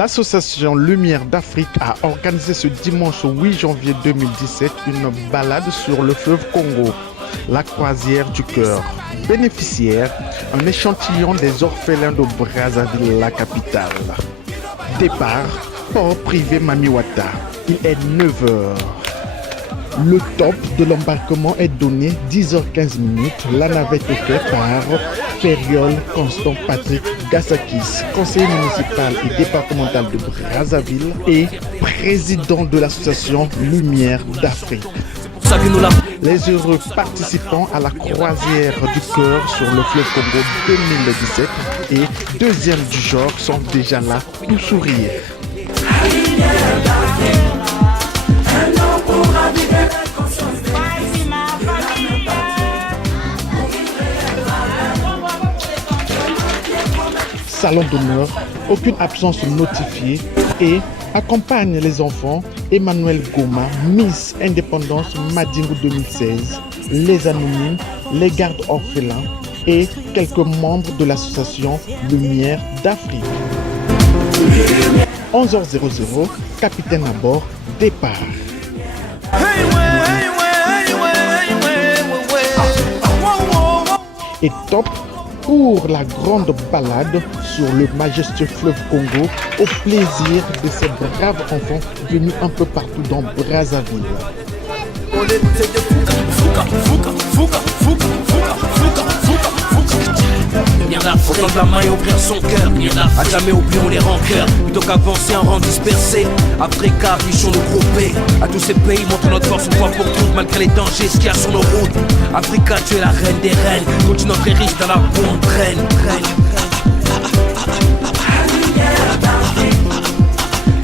L'association Lumière d'Afrique a organisé ce dimanche 8 janvier 2017 une balade sur le fleuve Congo, la croisière du cœur. Bénéficiaire, un échantillon des orphelins de Brazzaville, la capitale. Départ, port privé Mamiwata. Il est 9h. Le top de l'embarquement est donné 10h15. La navette est faite par Feriol Constant Patrick Gassakis, conseiller municipal et départemental de Brazzaville et président de l'association Lumière d'Afrique. Les heureux participants à la croisière du cœur sur le fleuve Congo 2017 et deuxième du genre sont déjà là pour sourire. Salon d'honneur, aucune absence notifiée et accompagne les enfants Emmanuel Goma, Miss Indépendance Madingu 2016, les anonymes, les gardes orphelins et quelques membres de l'association Lumière d'Afrique. 11h00, capitaine à bord, départ. Et top pour la grande balade sur le majestueux fleuve Congo au plaisir de ces braves enfants venus un peu partout dans Brazzaville. Faut tendre la main et ouvrir son cœur. À jamais oublions les rancœurs. Plutôt qu'avancer en rang dispersé. Africa, fichons nos groupés. À tous ces pays, montrons notre force une fois pour toutes. Malgré les dangers, ce qu'il y a sur nos routes. Africa, tu es la reine des reines. Continent très riche dans la bombe traîne.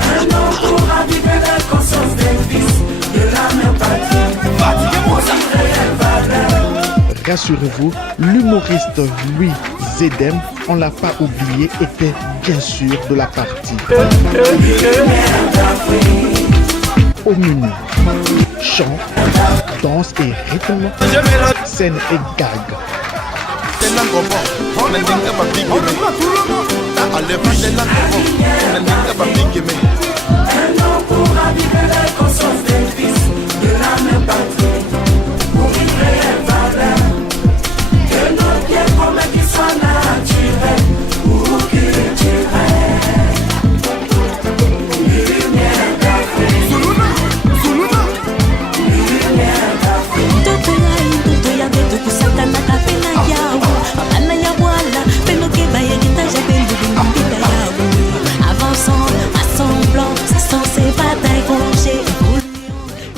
Un nom pour raviver la conscience des fils de la même patrie. Rassurez-vous, l'humoriste Louis Zedem, on l'a pas oublié, était bien sûr de la partie. Au menu, chant, danse et rythme, scène et gag. Un nom pour raviver la conscience des fils de la même patrie. Pour une réelle valeur. Que notre bien promet qu'il soit naturel ou culturel. Lumière d'Afrique. Lumière d'Afrique.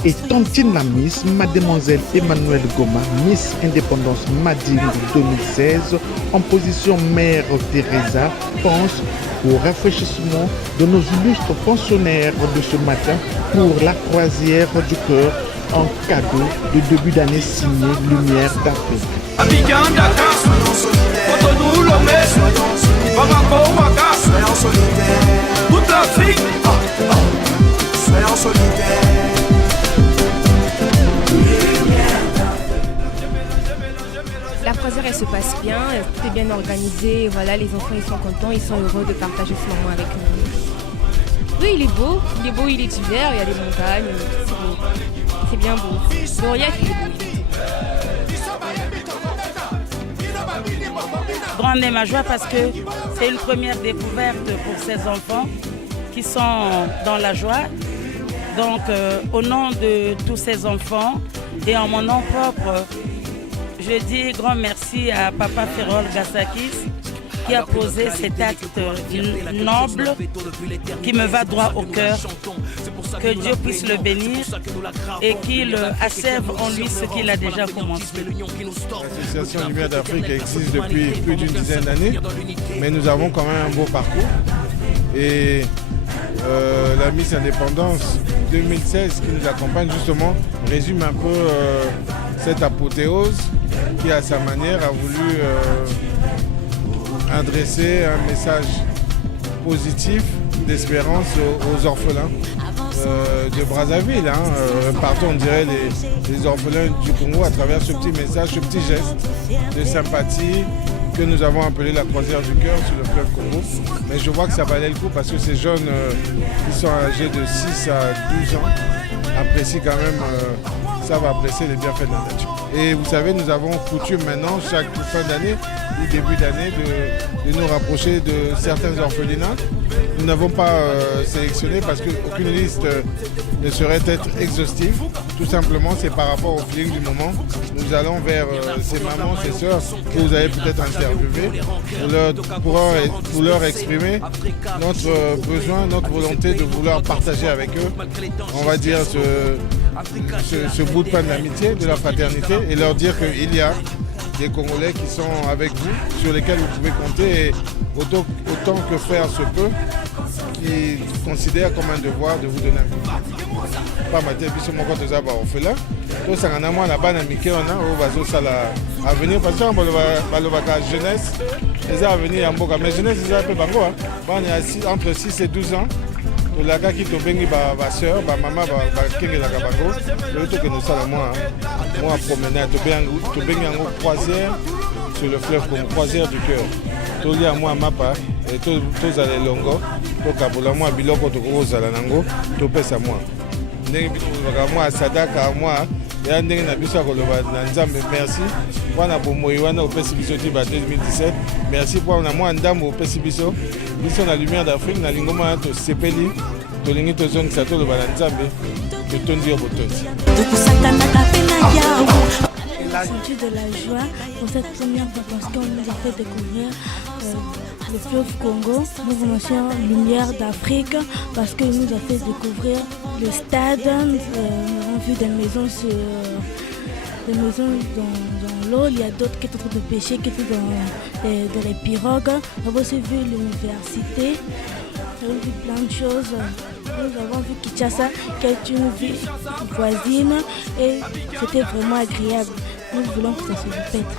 Et Tantine la Miss, Mademoiselle Emmanuel Goma, Miss Indépendance Madingu 2016, en position Mère Teresa, pense au rafraîchissement de nos illustres pensionnaires de ce matin pour la croisière du cœur en cadeau de début d'année signé Lumière d'Afrique. Abidjan, Dakar, Cotonou, Lomé, Bamako, Ouaga, soyons solidaires. Toute l'Afrique, soyons solidaires. La croisière elle se passe bien, tout est bien organisé, voilà, les enfants ils sont contents, ils sont heureux de partager ce moment avec nous. Oui, il est beau, il est d'hiver, il y a des montagnes, c'est beau, c'est bien beau. L'Aurillac il est beau. Grande est ma joie parce que c'est une première découverte pour ces enfants qui sont dans la joie. Donc au nom de tous ces enfants et en mon nom propre, je dis grand merci à Papa Feriol Gassakis qui a posé cet acte noble qui me va droit au cœur. Que Dieu puisse le bénir et qu'il achève en lui ce qu'il a déjà commencé. L'association Lumière d'Afrique existe depuis plus d'une dizaine d'années, mais nous avons quand même un beau parcours. Et la Miss Indépendance 2016 qui nous accompagne justement résume un peu cette apothéose qui à sa manière a voulu adresser un message positif d'espérance aux orphelins de Brazzaville. Partout on dirait les orphelins du Congo à travers ce petit message, ce petit geste de sympathie que nous avons appelé la croisière du cœur sur le fleuve Congo. Mais je vois que ça valait le coup parce que ces jeunes qui sont âgés de 6 à 12 ans apprécient quand même, savent apprécier les bienfaits de la nature. Et vous savez, nous avons coutume maintenant, chaque fin d'année, ou début d'année, de nous rapprocher de certains orphelinats. Nous n'avons pas sélectionné parce qu'aucune liste ne saurait être exhaustive. Tout simplement, c'est par rapport au feeling du moment. Nous allons vers ces mamans, ces sœurs que vous avez peut-être interviewées pour leur exprimer notre besoin, notre volonté de vouloir partager avec eux, on va dire, ce bout de pain de l'amitié, de la fraternité, et leur dire qu'il y a des Congolais qui sont avec vous, sur lesquels vous pouvez compter, et autant que faire se peut, qui considèrent comme un devoir de vous donner un coup. Pas mater biso moko toza ba orphelin tosangana mwana bana mike wana oyo bazosala avenir parce que balobaka jeunesse eza avenir ya mboka, mais jeunesse eza mpe bango bana entre 6 et 12 ans tolakaki tobengi basœur bamama bakengelaka bango oyo tokende osala mwa promenade tobengi yango croisière sur le fleuve Congo, croisière du cœur. Tolia mwa mapa tozala elongo tokabola mwa biloko tokozala nango topesa mwa ndenge bino kolobaka mwa sadaka mwa ya ndenge na biso akoloba na nzambe merci mpona bomoi wana opesi biso ti ba 2017 merci mpona mwa ndambo opesi biso na lumière d'Afrique na lingoma wana tosepeli tolingi tozongisa toloba na nzambe totondi yo botondi. Senti de la joie pour cette première fois parce qu'on nous a fait découvrir le fleuve Congo, mouvement Lumière d'Afrique, parce qu'il nous a fait découvrir le stade, nous avons vu des maisons dans l'eau, il y a d'autres qui étaient en train de pêcher, qui étaient dans les pirogues. Nous avons aussi vu l'université, nous avons vu plein de choses. Nous avons vu Kinshasa, qui est une ville voisine, et c'était vraiment agréable. Nous voulons que ça se répète.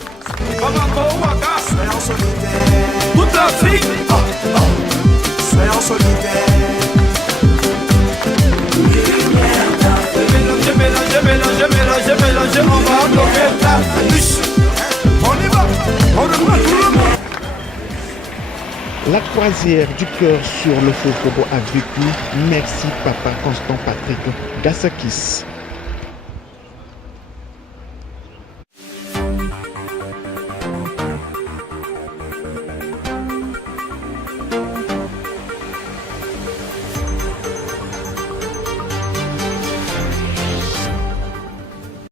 Toute l'Afrique, soyons solidaires. Mélanger, on va bloquer la niche. On y va, on reprend tout le monde. La croisière du cœur sur le fleuve Congo a vécu. Merci Papa Constant Patrick Gassakis.